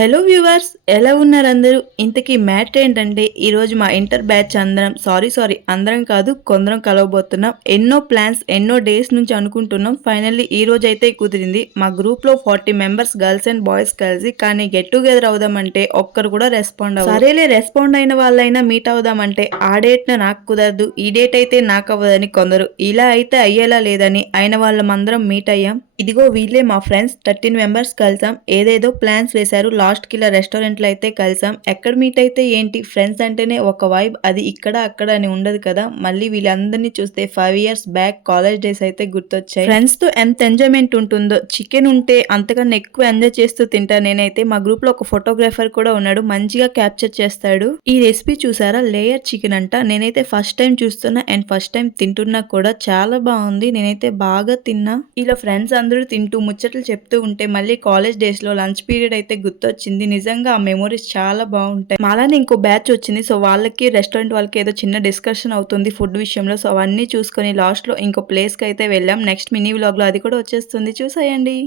Hello viewers, ఎలా ఉన్నారు అందరూ? ఇంతకీ మ్యాటర్ ఏంటంటే ఈరోజు మా ఇంటర్ బ్యాచ్ అందరం అందరం కాదు కొందరం కలవబోతున్నాం. ఎన్నో ప్లాన్స్ ఎన్నో డేస్ నుంచి అనుకుంటున్నాం. ఫైనల్లీ ఈ రోజు అయితే కుదిరింది. మా గ్రూప్ లో 40 మెంబర్స్ గర్ల్స్ అండ్ బాయ్స్ కలిసి, కానీ గెట్ టుగెదర్ అవుదామంటే ఒక్కరు కూడా రెస్పాండ్ అవ్వదు. సరేలే, రెస్పాండ్ అయిన వాళ్ళైనా మీట్ అవుదామంటే ఆ డేట్ నాకు కుదరదు, ఈ డేట్ అయితే నాకు అవ్వదని కొందరు, ఇలా అయితే అయ్యేలా లేదని అయిన వాళ్ళమందరం మీట్ అయ్యాం. ఇదిగో వీళ్ళే మా ఫ్రెండ్స్. 13 మెంబర్స్ కలిసాం. ఏదేదో ప్లాన్స్ వేశారు. లాస్ట్ కి ఇలా రెస్టారెంట్ లో అయితే కలిసాం. ఎక్కడ మీట్ అయితే ఏంటి, ఫ్రెండ్స్ అంటేనే ఒక వైబ్. అది ఇక్కడ అక్కడ అని ఉండదు కదా. మళ్ళీ వీళ్ళందరినీ చూస్తే 5 ఇయర్స్ బ్యాక్ కాలేజ్ డేస్ అయితే గుర్తొచ్చాయి. ఫ్రెండ్స్ తో ఎంత ఎంజాయ్మెంట్ ఉంటుందో. చికెన్ ఉంటే అంతకన్నా ఎక్కువ ఎంజాయ్ చేస్తూ తింటా నేనైతే. మా గ్రూప్ లో ఒక ఫోటోగ్రాఫర్ కూడా ఉన్నాడు, మంచిగా క్యాప్చర్ చేస్తాడు. ఈ రెసిపీ చూసారా, లేయర్ చికెన్ అంట. నేనైతే ఫస్ట్ టైం చూస్తున్నా అండ్ ఫస్ట్ టైం తింటున్నా కూడా. చాలా బాగుంది, నేనైతే బాగా తిన్నా. ఇలా ఫ్రెండ్స్ అందరూ తింటూ ముచ్చట్లు చెప్తూ ఉంటే మళ్ళీ కాలేజ్ డేస్ లో లంచ్ పీరియడ్ అయితే గుర్తొచ్చింది. నిజంగా ఆ మెమోరీస్ చాలా బాగుంటాయి. మాలానే ఇంకో బ్యాచ్ వచ్చింది. సో వాళ్ళకి రెస్టారెంట్ వాళ్ళకి ఏదో చిన్న డిస్కషన్ అవుతుంది ఫుడ్ విషయంలో. సో అవన్నీ చూసుకొని లాస్ట్ లో ఇంకో ప్లేస్ కి అయితే వెళ్ళాం. నెక్స్ట్ మినీ వ్లాగ్ లో అది కూడా వచ్చేస్తుంది, చూసేయండి.